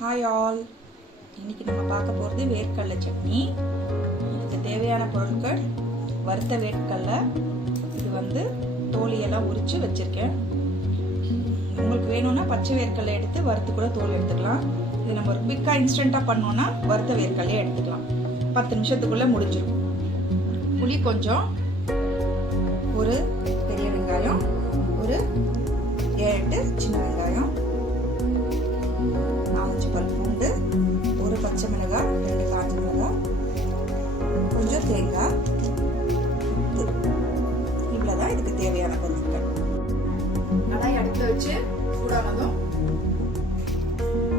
Hi all, இன்னைக்கு நம்ம பார்க்க போகிறது வேர்க்கடலை சட்னி. இதுக்கு தேவையான பொருட்கள்: வறுத்த வேர்க்கடலை, இது தோலியெல்லாம் உரித்து வச்சுருக்கேன். உங்களுக்கு வேணும்னா பச்சை வேர்க்கடலை எடுத்து வறுத்து கூட தோல் எடுத்துக்கலாம். இது நம்ம ஒரு குவிக்காக இன்ஸ்டண்ட்டாக பண்ணோன்னா வறுத்த வேர்க்கடலையே எடுத்துக்கலாம். 10 நிமிஷத்துக்குள்ளே முடிஞ்சிடும். புளி கொஞ்சம், ஒரு பெரிய வெங்காயம், ஒரு 7-8 சின்ன வெங்காயம், 4-5 பல் பூண்டு, ஒரு பச்சை மிளகாய், 2 காஞ்ச மிளகாய், கொஞ்சம் தேங்காய், இவ்வளோதான் இதுக்கு தேவையான பொருட்கள். கடாய் அடுப்பில் வச்சு சூடானதும்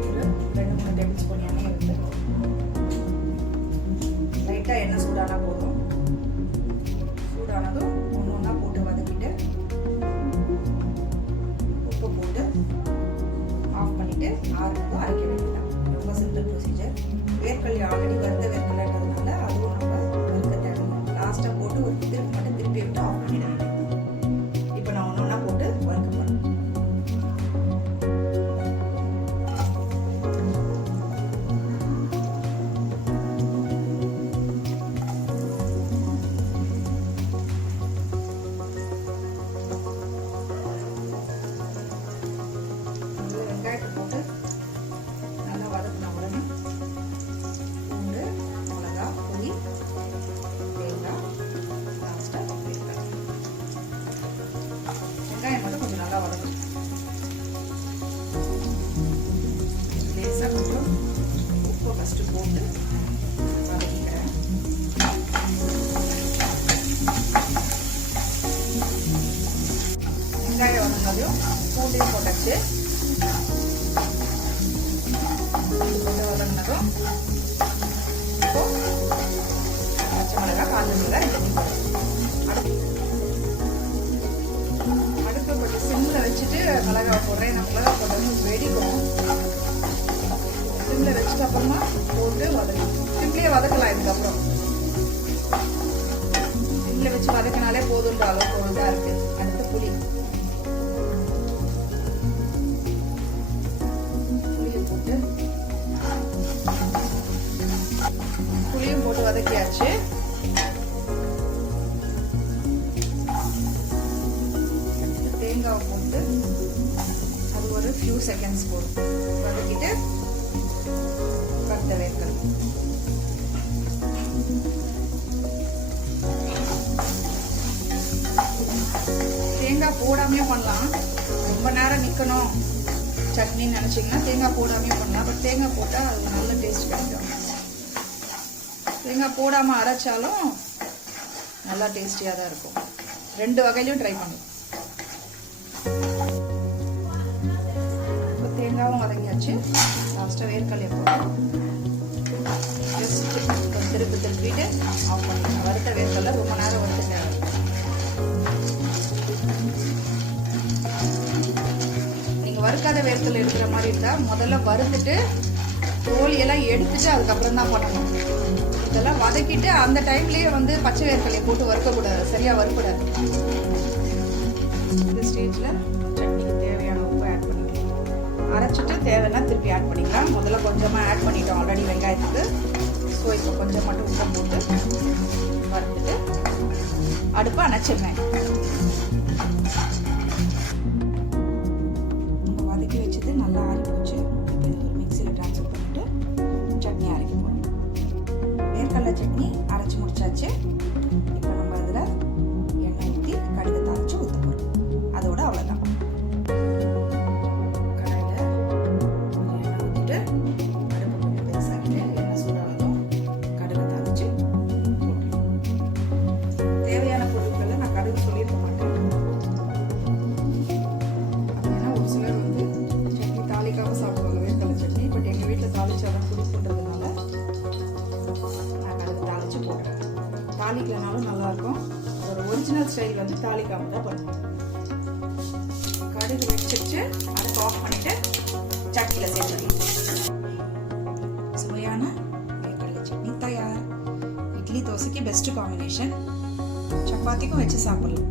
2-3 டேபிள் ஸ்பூன் எண்ணெய் விட்டு லைட்டாக எண்ணெய் சூடானா போதும். சூடானதும் ஒன்று ஒன்றா போட்டு வதக்கிட்டு உப்பு போட்டு ஆஃப் பண்ணிட்டு ஆறுனதும் அரைக்க வேண்டியதான். ரொம்ப சிம்பிள் ப்ரொசீஜர். வேர்க்கடலை ஆல்ரெடி வறுத்த வேர்க்கடலைன்றதுனால அதுவும் நம்ம வறுக்க தேவையில்லை. லாஸ்ட்டாக போட்டு ஒரு திருப்பி மட்டும் திருப்பி விட்டு ஆஃப் பண்ணிட வேண்டியது. இப்போ நான் ஒன்று ஒன்றா போட்டு வறுக்க போகிறேன். வெங்காயத்தை போட்டு நல்லா வதக்கின உடனே பூண்டு, மிளகா, புளி, தேங்காய், லாஸ்ட்டாக வேர்க்கடலை. வெங்காயம் மட்டும் கொஞ்சம் நல்லா வதக்கணும். லேசாக கொஞ்சம் உப்பு ஃபஸ்ட்டு போட்டு வதக்கிக்கிறேன். வெங்காயம் வதங்கினதையும் பூண்டையும் போட்டாச்சு. வதங்கினதும் இப்போ பச்சை மிளகாய், காஞ்ச மிளகாய் அடுப்பு கொஞ்சம் சிம்மில் வச்சுட்டு மிளகாய் போடுறேன். நான் மிளகாய் போட்டதும் வெடிக்கும். சிம்மில் வச்சுட்டு அப்புறமா போட்டு வதக்கணும். சிம்லேயே வதக்கலாம். இதுக்கப்புறம் சிம்மில் வச்சு வதக்கினாலே போதுன்ற அளவுக்கு ஒரு இதாக இருக்கு. அடுத்து புளி புளியும் போட்டு வதக்கியாச்சு. தேங்காவை போட்டு அது ஒரு ஃபியூ செகண்ட்ஸ் போடும். வதக்கிட்டு வறுத்த வேர்க்கடலை தேங்காய் போடாமே பண்ணலாம். ரொம்ப நேரம் நிற்கணும் சட்னின்னு நினச்சிங்கன்னா தேங்காய் போடாமே பண்ணலாம். பட் தேங்காய் போட்டால் அது நல்ல டேஸ்ட் கிடைக்கும். தேங்காய் போடாமல் அரைச்சாலும் நல்லா டேஸ்டியாக தான் இருக்கும். 2 வகையிலையும் ட்ரை பண்ணும். இப்போ தேங்காயும் வதங்கியாச்சு. லாஸ்ட்டாக வேர்க்கடலையை போட்டு ஜஸ்ட் திருப்பிட்டு ஆஃப் பண்ணிக்கலாம். வறுத்த வேர்க்கடலை ரொம்ப நேரம் வறுத்துட்டேன். நீங்கள் வறுக்காத வேர்க்கடலை இருக்கிற மாதிரி இருந்தால் முதல்ல வறுத்துட்டு தோலியெல்லாம் எடுத்துட்டு அதுக்கப்புறம் தான் பண்ணணும். இதெல்லாம் வதக்கிட்டு அந்த டைம்லேயே பச்சை வேர்க்கடலையை போட்டு வறுக்கக்கூடாது, சரியாக வறுக்கூடாது. இந்த ஸ்டேஜில் சட்னிக்கு தேவையான உப்பு ஆட் பண்ணிக்கலாம். அரைச்சிட்டு தேவைன்னா திருப்பி ஆட் பண்ணிக்கலாம். முதல்ல கொஞ்சமாக ஆட் பண்ணிட்டோம் ஆல்ரெடி வெங்காயத்துக்கு. ஸோ இப்போ கொஞ்சம் மட்டும் உப்பை போட்டு வறுத்துட்டு அடுப்பை அணைச்சிருந்தேன். வதக்கி வச்சது நல்லா ஆறி போச்சு. இப்போ இது ஒரு மிக்சியில் ட்ரான்ஸ்ஃபர் பண்ணிட்டு சட்னி அரைக்க போகிறோம். வேர்க்கடலை சட்னி அரைச்சி முடிச்சாச்சு. இப்போ நம்ம இதில் எண்ணெய் ஊற்றி கடுகு தாளித்து ஊற்ற போகிறோம். அதோட அவ்வளோதான். கடாயில் கொஞ்சம் எண்ணெய் ஊற்றிட்டு அடுப்பு கொஞ்சம் பெருசாக்கிட்டு எண்ணெய் சூடானதும் கடுகு தாளித்து போட்டுருவோம். தேவையான பொருட்களை நான் கடுகு சொல்லியிருக்க மாட்டேன். அப்படின்னா ஒரு சிலர் சட்னி தாளிக்காமல் சாப்பிடுவாங்க வேர்க்கடலை சட்னி. பட் எங்கள் வீட்டில் தாளிச்சாதான் பிடிக்குன்றதுனால போடுறேன். தாளிக்கலனாலும் நல்லாயிருக்கும். அதோட ஒரிஜினல் ஸ்டைல் தாளிக்காம தான் பண்ணுவோம். கடுகு வச்சுட்டு அடுப்பு ஆஃப் பண்ணிட்டு சட்னியில் சேர்த்துக்கலாம். சுவையான வேர்க்கடலை சட்னி தயார். இட்லி தோசைக்கு பெஸ்ட் காம்பினேஷன். சப்பாத்திக்கும் வச்சு சாப்பிடலாம்.